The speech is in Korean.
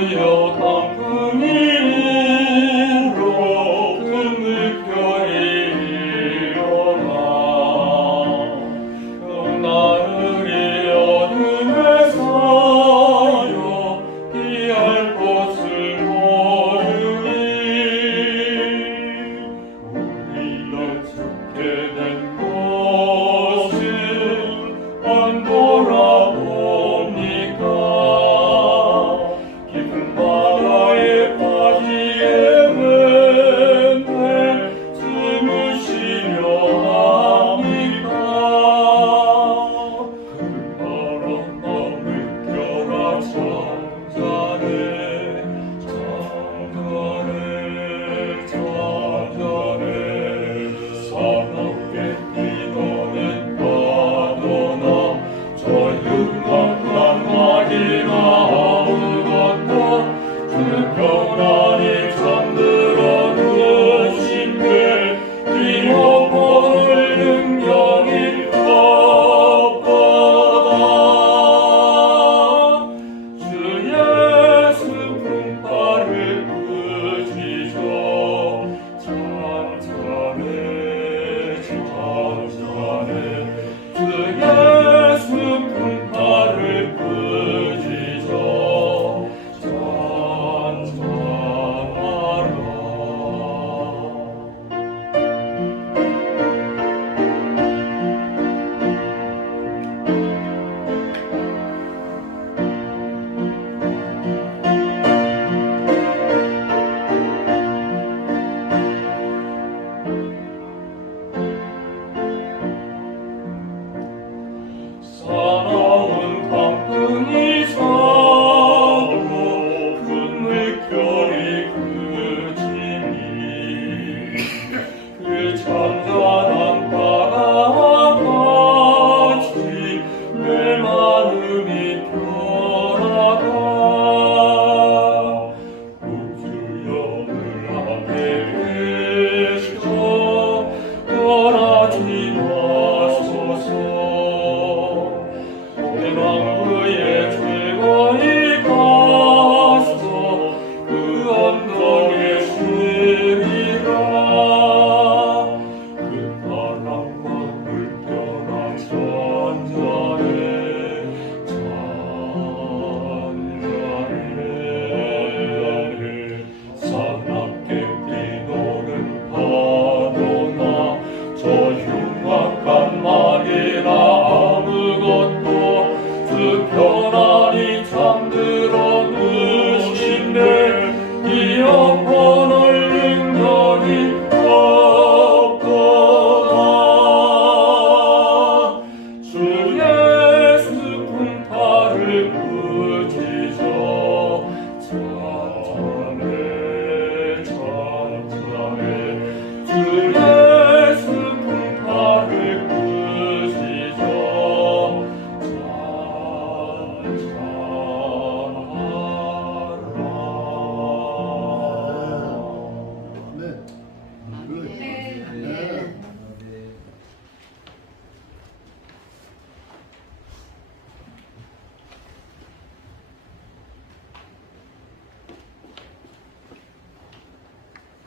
부족한 품위에 높은 물결이 일어나 나를 어둠에서요 피할 곳을 모르니 우리를 죽게 된 것을 안 돌아보